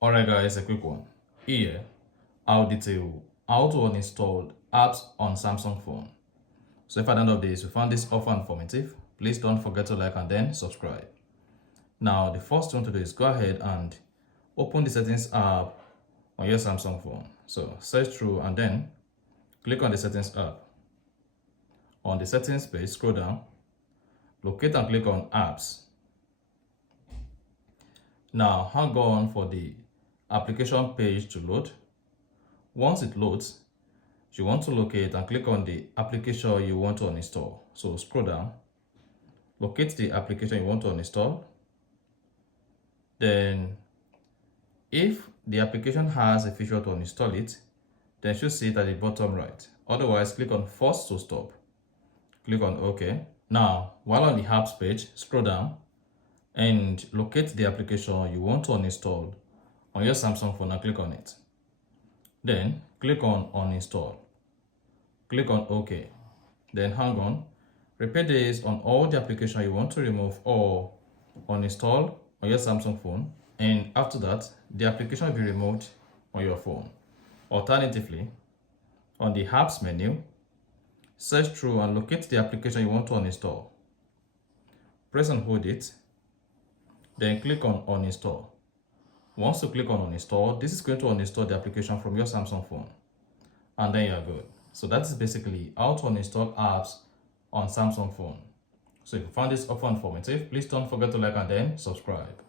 Alright guys, a quick one. Here, I'll detail how to uninstall apps on Samsung phone. So if at the end of this you found this offer informative, please don't forget to like and then subscribe. Now the first thing to do is go ahead and open the settings app on your Samsung phone. So search through and then click on the settings app. On the settings page, scroll down, locate and click on apps. Now hang on for the application page to load. Once it loads, you want to locate and click on the application you want to uninstall. So scroll down, locate the application you want to uninstall. Then if the application has a feature to uninstall it, then you should see it at the bottom right. Otherwise, click on force to stop. Click on OK. Now, while on the apps page, scroll down and locate the application you want to uninstall on your Samsung phone and click on it. Then click on uninstall. Click on OK. Then hang on. Repeat this on all the applications you want to remove or uninstall on your Samsung phone, and after that, the application will be removed on your phone. Alternatively, on the apps menu, search through and locate the application you want to uninstall. Press and hold it, then click on uninstall. Once you click on uninstall, this is going to uninstall the application from your Samsung phone, and then you're good. So that is basically how to uninstall apps on Samsung phone. So if you found this offer informative, please don't forget to like and then subscribe.